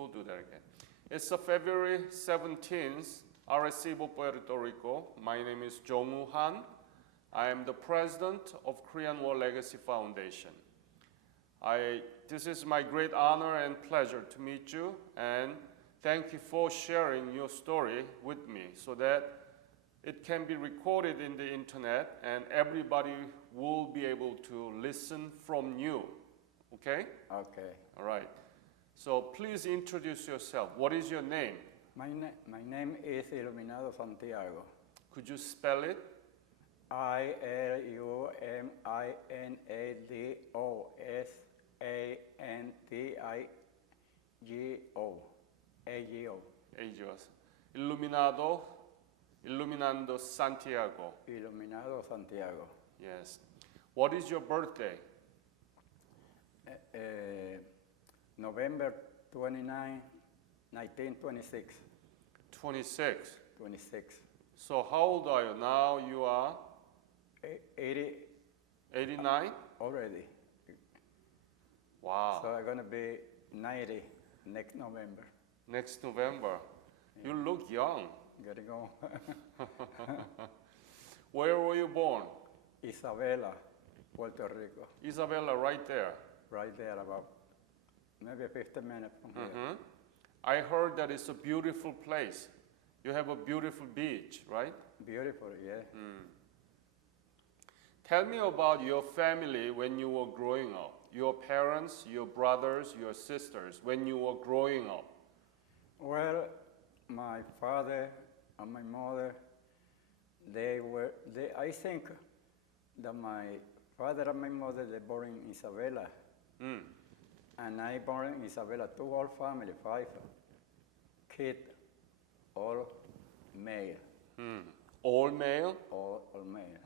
We'll do that again. It's February 17th, Arecibo, Puerto Rico. My name is Jong-woo Han. I am the president of Korean War Legacy Foundation. This is my great honor and pleasure to meet you, and thank you for sharing your story with me so that it can be recorded in the internet and everybody will be able to listen from you. Okay? Okay. All right. So please introduce yourself. What is your name? My name is Iluminado Santiago. Could you spell it? Iluminado. Iluminando Santiago. Iluminado Santiago. Yes. What is your birthday? November 29, 1926. 26. 26. So how old are you now? You are 89? Already. Wow. So I'm going to be 90 next November. Next November. Yeah. You look young. Getting on. Where were you born? Isabela, Puerto Rico. Isabela, right there. Right there, about maybe 15 minutes from here. I heard that it's a beautiful place. You have a beautiful beach, right? Beautiful, yeah. Tell me about your family when you were growing up. Your parents, your brothers, your sisters, when you were growing up. Well, my father and my mother, I think that my father and my mother, they born in Isabela. And I born in Isabela, two whole family, 5 kids, all male. All male? All male.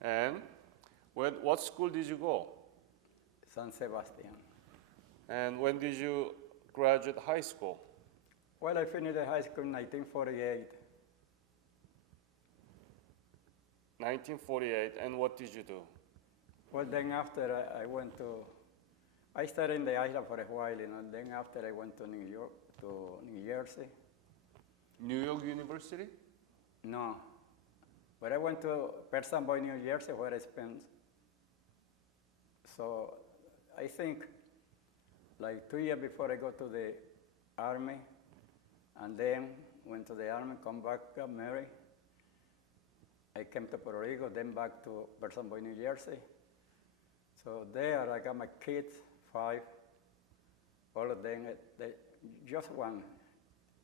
And what school did you go? San Sebastian. And when did you graduate high school? Well, I finished high school in 1948. 1948, and what did you do? Well, then after I stayed in the island for a while, then after I went to New Jersey. New York University? No, but I went to Person Boy, New Jersey, where I spent, so I think like 2 years before I go to the Army, and then went to the Army, come back, got married. I came to Puerto Rico, then back to Person Boy, New Jersey. So there I got my kids, 5, all of them, just one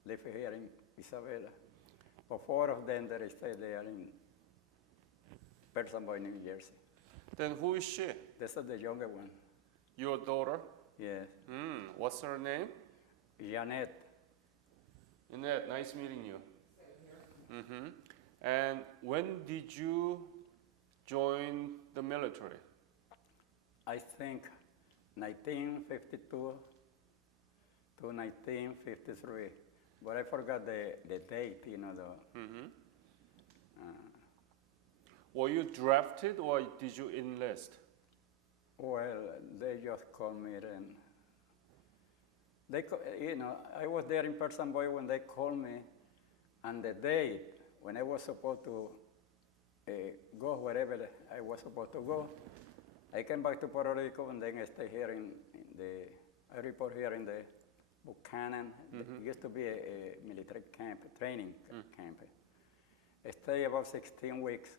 live here in Isabela. For 4 of them that stay there in Person Boy, New Jersey. Then who is she? This is the younger one. Your daughter? Yes. What's her name? Janet. Annette, nice meeting you. Same here. And when did you join the military? I think 1952 to 1953, but I forgot the date, Were you drafted or did you enlist? Well, they just called me and I was there in Person Boy when they called me, and the day when I was supposed to go wherever I was supposed to go, I came back to Puerto Rico and then I stayed here I report here in the Buchanan. It used to be a military camp, training camp. I stayed about 16 weeks,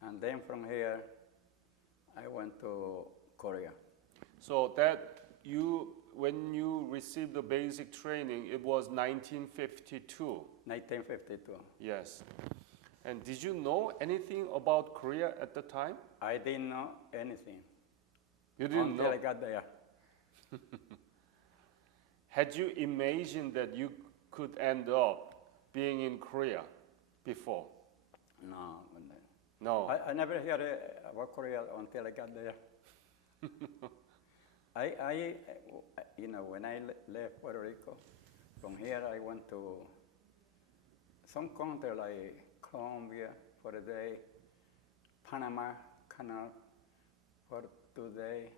and then from here, I went to Korea. So when you received the basic training, it was 1952. 1952. Yes. And did you know anything about Korea at the time? I didn't know anything. You didn't know? Until I got there. Had you imagined that you could end up being in Korea before? No. No. I never heard about Korea until I got there. When I left Puerto Rico, from here I went to some country like Colombia for a day, Panama Canal for 2 days,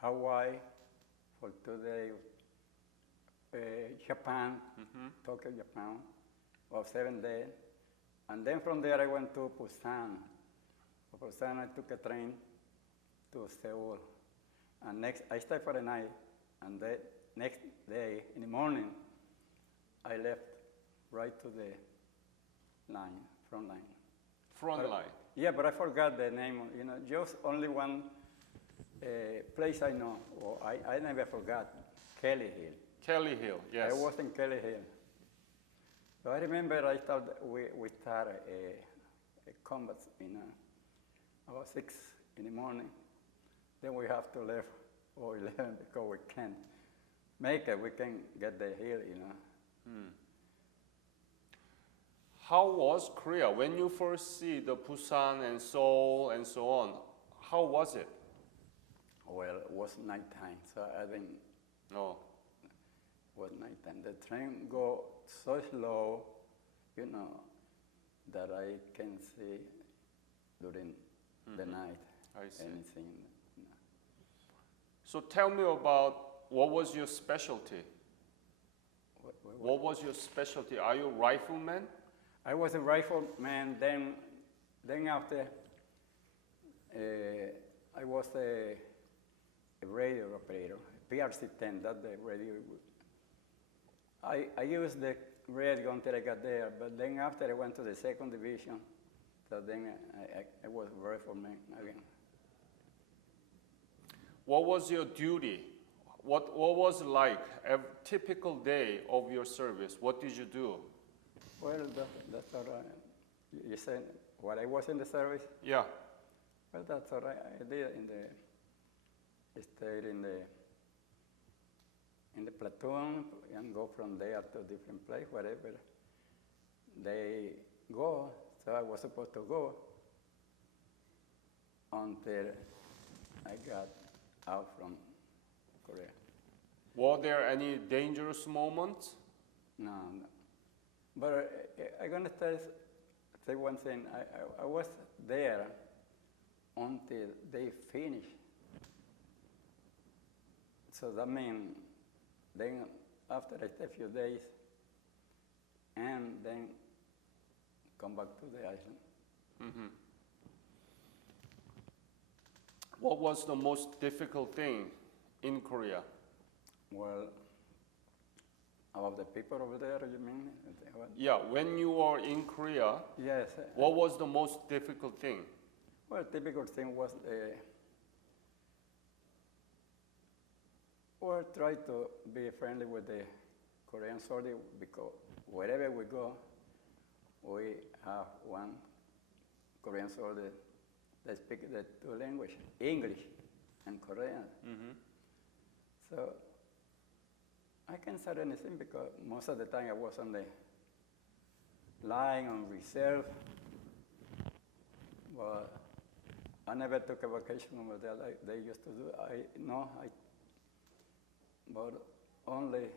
Hawaii, for 2 days. Japan, Tokyo, Japan, for 7 days. And then from there I went to Busan. From Busan I took a train to Seoul. And next, I stayed for the night. And the next day, in the morning, I left right to the line, front line. Front line. Yeah, but I forgot the name. You know, just only one place I know. Well, I never forgot, Kelly Hill. Kelly Hill, yes. I was in Kelly Hill. So I remember I thought we started a combat about 6 in the morning. Then we have to leave or 11 because we can't make it. We can get the hill, you know. How was Korea when you first see the Busan and Seoul and so on? How was it? Well, it was nighttime, so I think No. it was nighttime. The train go so slow, you know, that I can see during the night I see. anything. So tell me about what was your specialty? What was your specialty? Are you a rifleman? I was a rifleman. Then after, I was a radio operator, PRC-10. That's the radio. I used the radio until I got there, but then after I went to the 2nd Division, so then I was a rifleman again. What was your duty? What was it like a typical day of your service? What did you do? Well, that's all right. You said what I was in the service? Yeah. Well, that's all right. I did stayed in the platoon and go from there to different place, wherever they go. So I was supposed to go until I got out from Korea. Were there any dangerous moments? No. But I'm gonna say one thing. I was there until they finished. So that means then after I stay a few days and then come back to the island. What was the most difficult thing in Korea? Well, about the people over there, you mean? Yeah, when you were in Korea, Yes. what was the most difficult thing? Well, typical thing was try to be friendly with the Korean soldier because wherever we go, we have one Korean soldier that speaks the 2 languages, English and Korean. So I can say anything because most of the time I was on the line on reserve, but I never took a vacation over there like they used to do. But only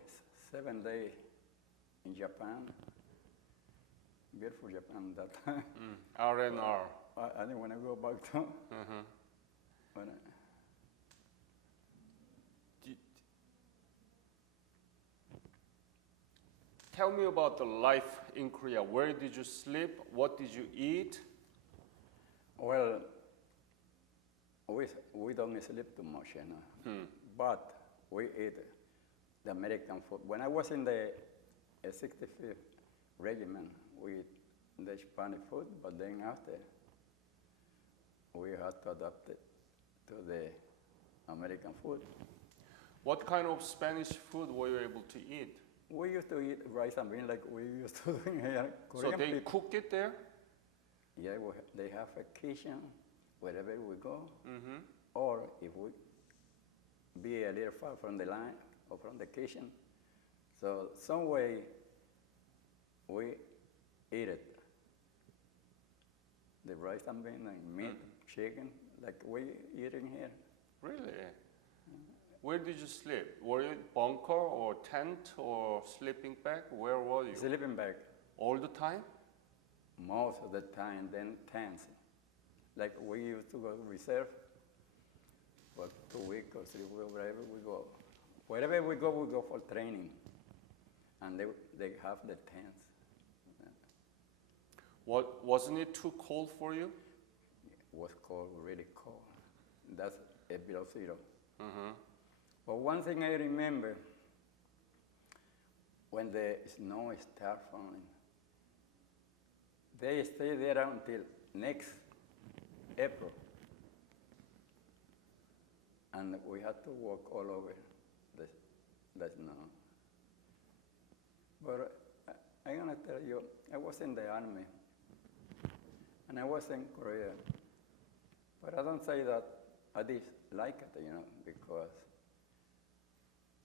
7 days in Japan. Beautiful Japan that time. R&R. I didn't want to go back to. But, Tell me about the life in Korea. Where did you sleep? What did you eat? well, we don't sleep too much, you know. But we eat the American food. When I was in the 65th Regiment, we eat the Spanish food, but then after, we had to adapt it to the American food. What kind of Spanish food were you able to eat? We used to eat rice and beans like we used to do in here. So Korean they people, cook it there? yeah, they have a kitchen wherever we go. Or if we be a little far from the line or from the kitchen, so some way we eat it. The rice and beans and meat, chicken, like we eating here. Really? Where did you sleep? Were you bunker or tent or sleeping bag? Where were you? Sleeping bag, All the time? most of the time, then tents. Like we used to go reserve for 2 weeks or 3 weeks, wherever we go. wherever we go for training. And they have the tents. Wasn't it too cold for you? It was cold, really cold. That's below zero. Mm-hmm. But one thing I remember, when the snow started falling, they stayed there until next April. And we had to walk all over the snow. But I'm gonna tell you, I was in the army, and I was in Korea. But I don't say that I dislike it, because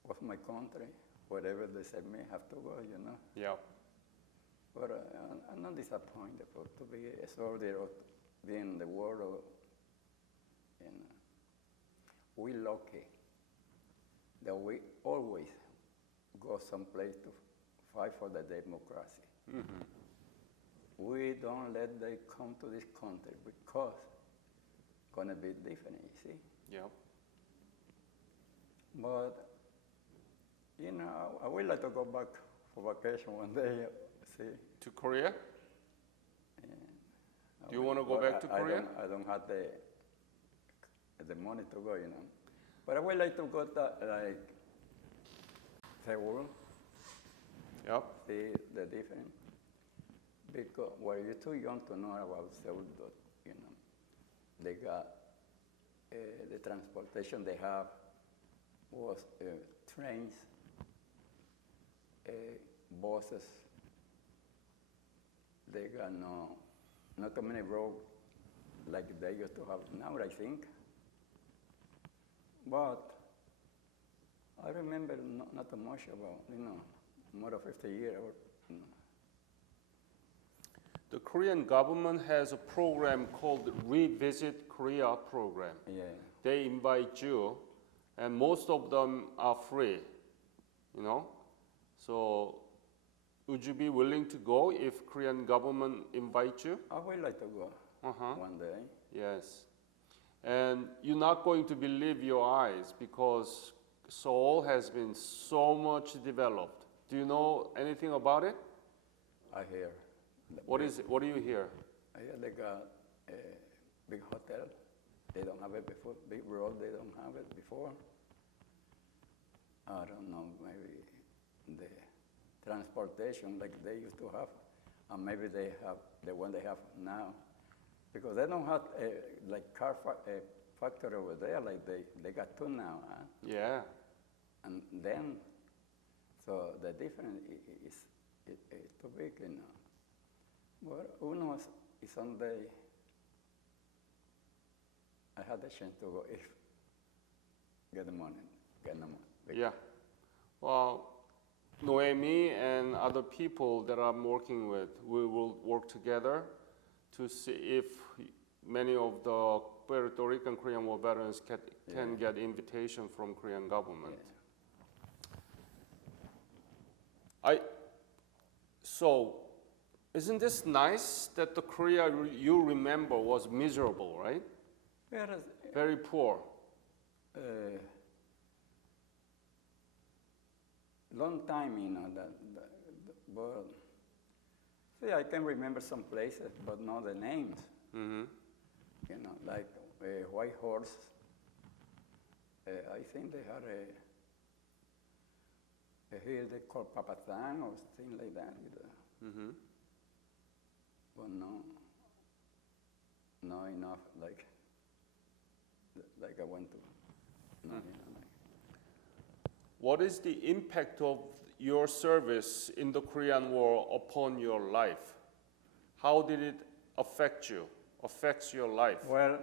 it was my country. Wherever they send me, I have to go, Yeah. But I'm not disappointed to be a soldier or to be in the war. We're lucky that we always go someplace to fight for the democracy. Mm-hmm. We don't let them come to this country because it's gonna be different, you see. Yeah. But I would like to go back for vacation one day. See. To Korea? Yeah. Do you want to go back to Korea? I don't have the money to go, But I would like to go to Seoul. Yep. See the difference. Because you're too young to know about Seoul, but they got the transportation they have was trains, buses. They got not too many roads like they used to have now, I think. But I remember not too much about, more than 50 years. The Korean government has a program called Revisit Korea program. Yeah. They invite you, and most of them are free, So would you be willing to go if Korean government invite you? I would like to go Uh-huh. one day. Yes. And you're not going to believe your eyes because Seoul has been so much developed. Do you know anything about it? I hear. What do you hear? I hear they got a big hotel. They don't have it before. Big road, they don't have it before. I don't know, maybe the transportation like they used to have, and maybe they have the one they have now. Because they don't have like car factory over there, like they got two now. Huh? Yeah. And then, so the difference is too big, But who knows, if someday I had the chance to go if get the money. Yeah. Well, Noemi and other people that I'm working with, we will work together to see if many of the Puerto Rican Korean War veterans can get invitation from Korean government. Yeah. So, isn't this nice that the Korea you remember was miserable, right? Whereas, Very poor. long time, but see, I can remember some places, but not the names. Mm-hmm. Like White Horse. I think they had a hill they called Papatan or thing like that. Mm-hmm. But no enough like I went to. No, What is the impact of your service in the Korean War upon your life? How did it affect you? Affects your life? Well,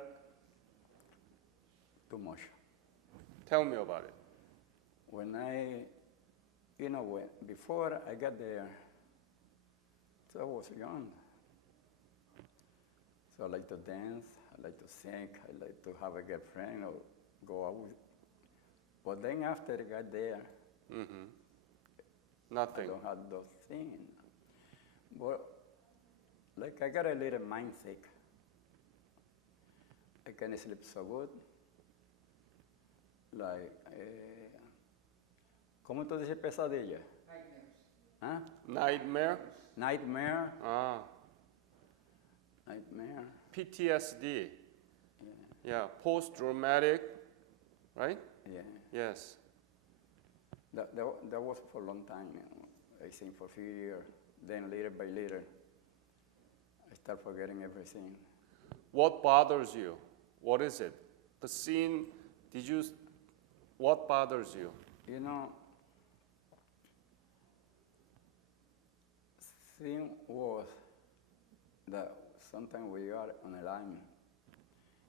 too much. Tell me about it. When before I got there, so I was young. So I like to dance, I like to sing, I like to have a girlfriend or go out with. But then after I got there, Mm-hmm. I Nothing. don't have those things. But like I got a little mind sick. I can't sleep so good. Like ¿Cómo tú dices pesadilla? ¿Ah? Nightmare? Nightmare. Ah, Nightmare. PTSD. Yeah, post-traumatic, right? Yeah. Yes. That was for a long time, I think for a few years. Then little by little, I start forgetting everything. What bothers you? What is it? The scene, what bothers you? You know, thing was that sometimes we are on a line,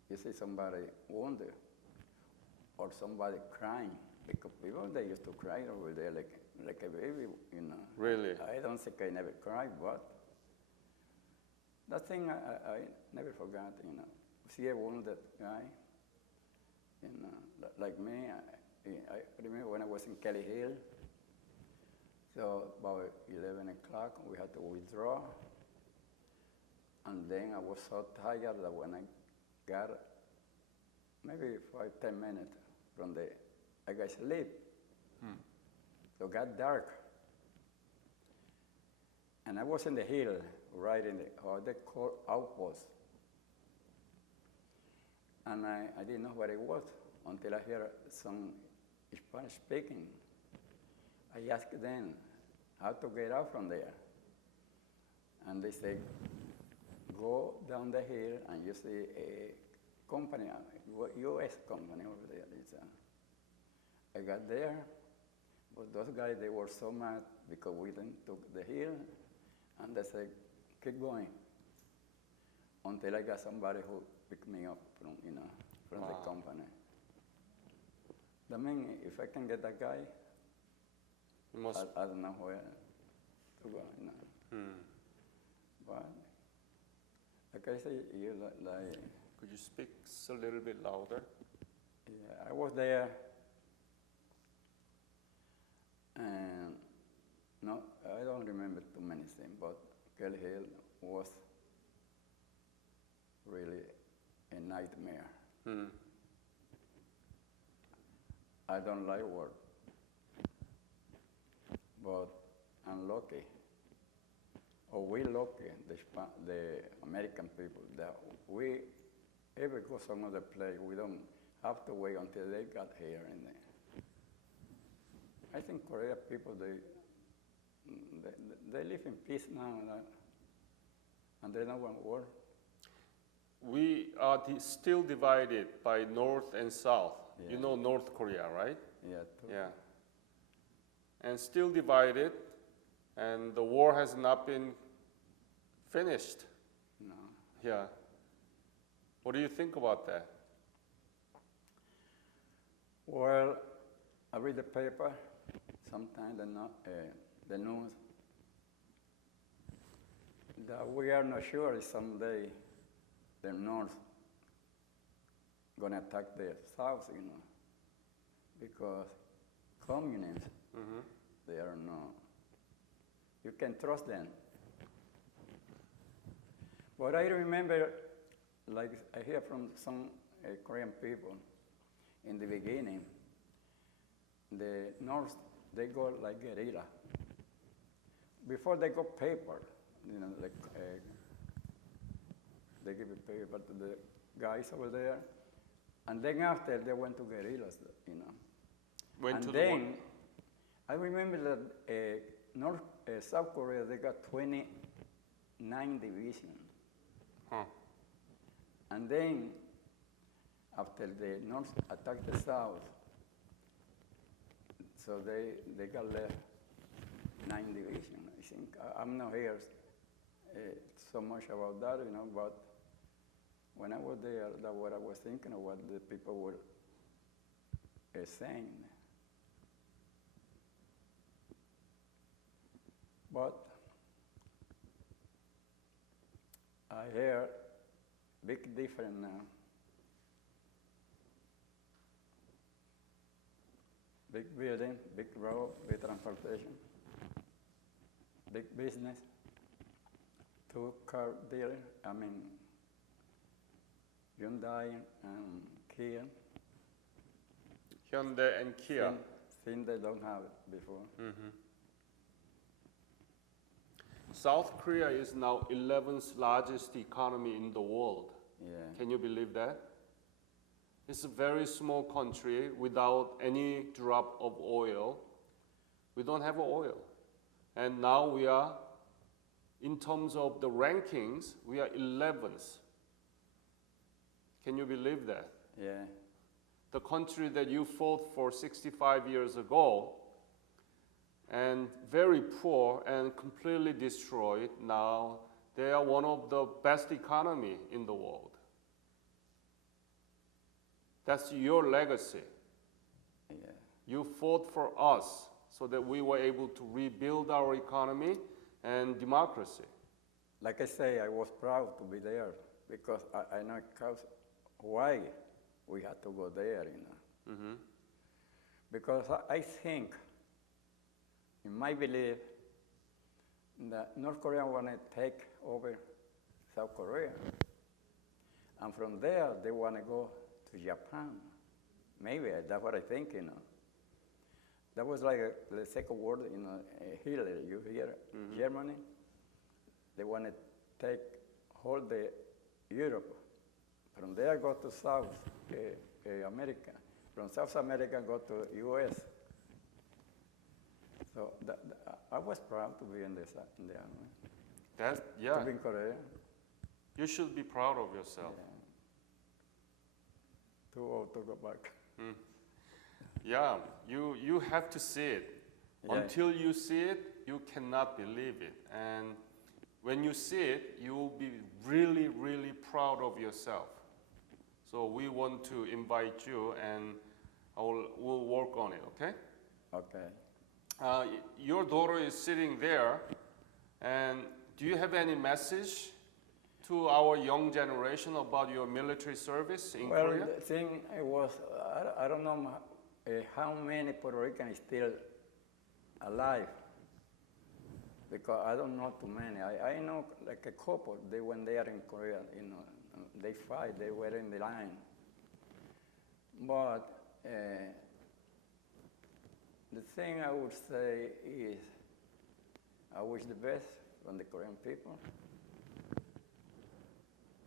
you see somebody wounded or somebody crying, because people, they used to cry over there like a baby, you know. Really? I don't think I never cried, but that thing I never forgot, you know. See a wounded guy, you know, like me, I remember when I was in Kelly Hill, so about 11 o'clock, we had to withdraw. And then I was so tired that when I got maybe 5-10 minutes from I got sleep. So it got dark. And I was in the hill, right in what they call outpost. And I didn't know what it was until I heard some Spanish speaking. I asked them how to get out from there. And they said, go down the hill and you see a company, a U.S. company over there. I got there, but those guys, they were so mad because we then took the hill, and they said, keep going, until I got somebody who picked me up from, from the company. I mean, if I can get that guy, You must. I don't know where to go, But like I say, Could you speak a little bit louder? yeah, I was there, and no, I don't remember too many things, but Kelly Hill was really a nightmare. I don't like work, but I'm lucky, or we lucky, the American people, that we ever go some other place, we don't have to wait until they got here. And I think Korea people, they live in peace now, and they don't want war. We are still divided by North and South. Yeah. You know North Korea, right? Yeah, Yeah. And still divided, and the war has not been finished. No. Yeah. What do you think about that? Well, I read the paper, sometimes the news, that we are not sure if someday the North gonna attack the South, because communists, they are not, you can trust them. But I remember, like I hear from some Korean people, in the beginning, the North, they go like guerrilla. Before they got paper, they give a paper to the guys over there, and then after they went to guerrillas, Went to and the then war? I remember that South Korea, they got 29 divisions. Huh. And then, after the North attacked the South, so they got left 9 divisions, I think. I'm not here so much about that, but when I was there, that's what I was thinking of, what the people were saying. But I hear big difference now. Big building, big road, big transportation, big business, 2-car dealer, Hyundai and Kia. Hyundai and Kia. thing they don't have before. South Korea is now 11th largest economy in the world. Yeah. Can you believe that? It's a very small country without any drop of oil. We don't have oil. And now we are, in terms of the rankings, we are 11th. Can you believe that? Yeah. The country that you fought for 65 years ago and very poor and completely destroyed, now they are one of the best economy in the world. That's your legacy. Yeah. You fought for us so that we were able to rebuild our economy and democracy. Like I say, I was proud to be there because I know why we had to go there, you know. Because I think, in my belief, that North Korea want to take over South Korea. And from there, they want to go to Japan. Maybe, that's what I think, you know. That was like the second world, you know, Hitler, you hear, Germany. They want to hold the Europe. From there, go to South America. From South America, go to U.S. So I was proud to be in the army. To be in Korea. You should be proud of yourself. Yeah. Too old to go back. Yeah, you have to see it. Yeah. Until you see it, you cannot believe it. And when you see it, you will be really, really proud of yourself. So we want to invite you, and we'll work on it, okay? Okay. Your daughter is sitting there, and do you have any message to our young generation about your military service in Korea? Well, the thing was, I don't know how many Puerto Ricans still alive, because I don't know too many. I know like a couple, they when they are in Korea, you know, they fight, they were in the line. But the thing I would say is, I wish the best from the Korean people.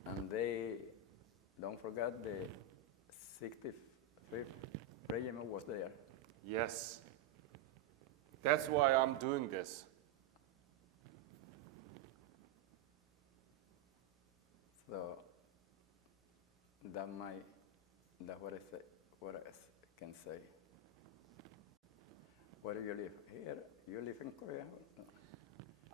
And they don't forget the 65th regiment was there. Yes. That's why I'm doing this. So that's what I say, what I can say. Where do you live? Here? You live in Korea? No.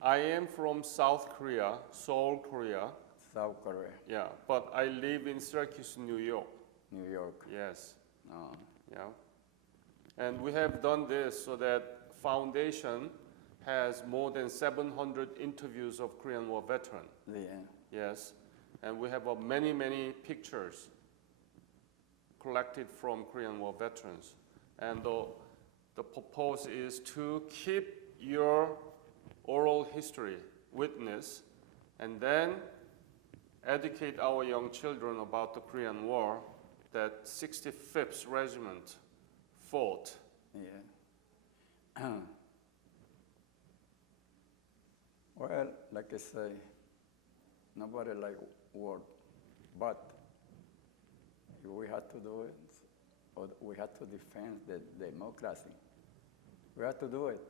I am from South Korea, Seoul, Korea. South Korea. Yeah, but I live in Syracuse, New York. New York. Yes. Oh. Yeah. And we have done this so that foundation has more than 700 interviews of Korean War veterans. Yeah. Yes. And we have many, many pictures collected from Korean War veterans. And the purpose is to keep your oral history witness and then educate our young children about the Korean War that 65th Regiment fought. Yeah. Well, like I say, nobody like war, but if we had to do it, or we had to defend the democracy. We had to do it.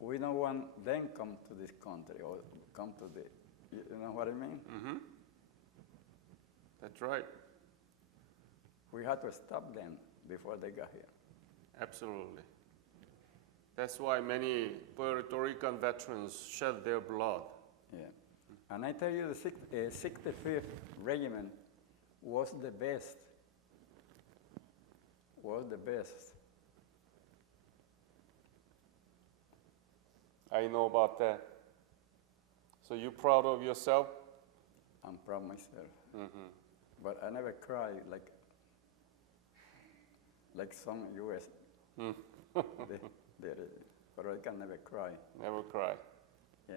We don't want them come to this country or come to the, you know what I mean? That's right. We had to stop them before they got here. Absolutely. That's why many Puerto Rican veterans shed their blood. Yeah. And I tell you, the 65th Regiment was the best. Was the best. I know about that. So you proud of yourself? I'm proud myself. But I never cry like some U.S. But I can never cry. Never cry. Yeah.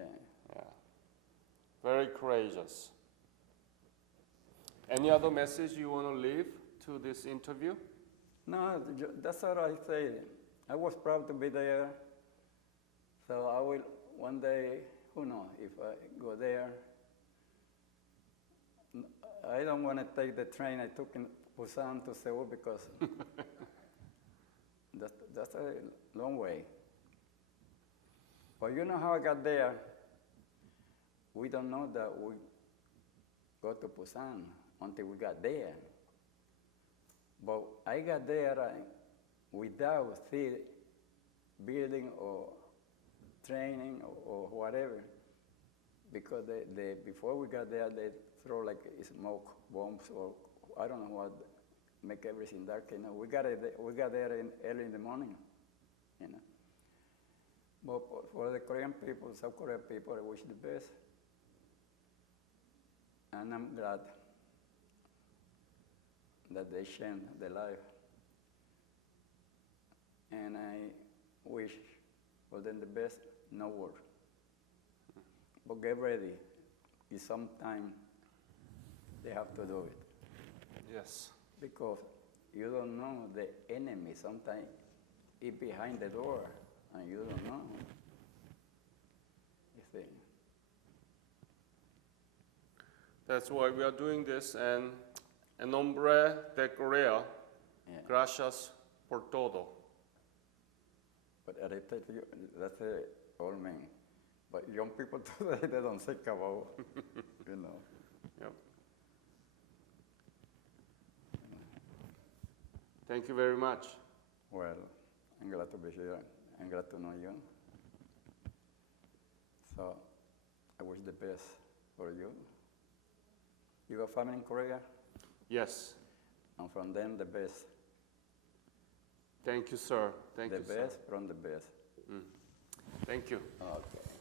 Yeah. Very courageous. Any other message you want to leave to this interview? No, that's what I say. I was proud to be there. So I will, one day, who knows, if I go there. I don't want to take the train I took in Busan to Seoul because that's a long way. But you know how I got there? We don't know that we go to Busan until we got there. But I got there without see building or training or whatever, because before we got there, they throw like smoke bombs or I don't know what, make everything dark. You know, we got there early in the morning. You know, but for the Korean people, South Korean people, I wish the best, and I'm glad that they changed their life. And I wish for them the best, no war. But get ready. It's sometime they have to do it. Yes. Because you don't know the enemy. Sometimes it's behind the door and you don't know. You see. That's why we are doing this. And en nombre de Korea, Yeah. gracias por todo. But I tell you, that's the old man. But young people today, they don't think about, you know. Yep. Thank you very much. Well, I'm glad to be here. I'm glad to know you. So I wish the best for you. You got family in Korea? Yes. And from them, the best. Thank you, sir. Thank The you, best from the best. sir. Thank you. Okay.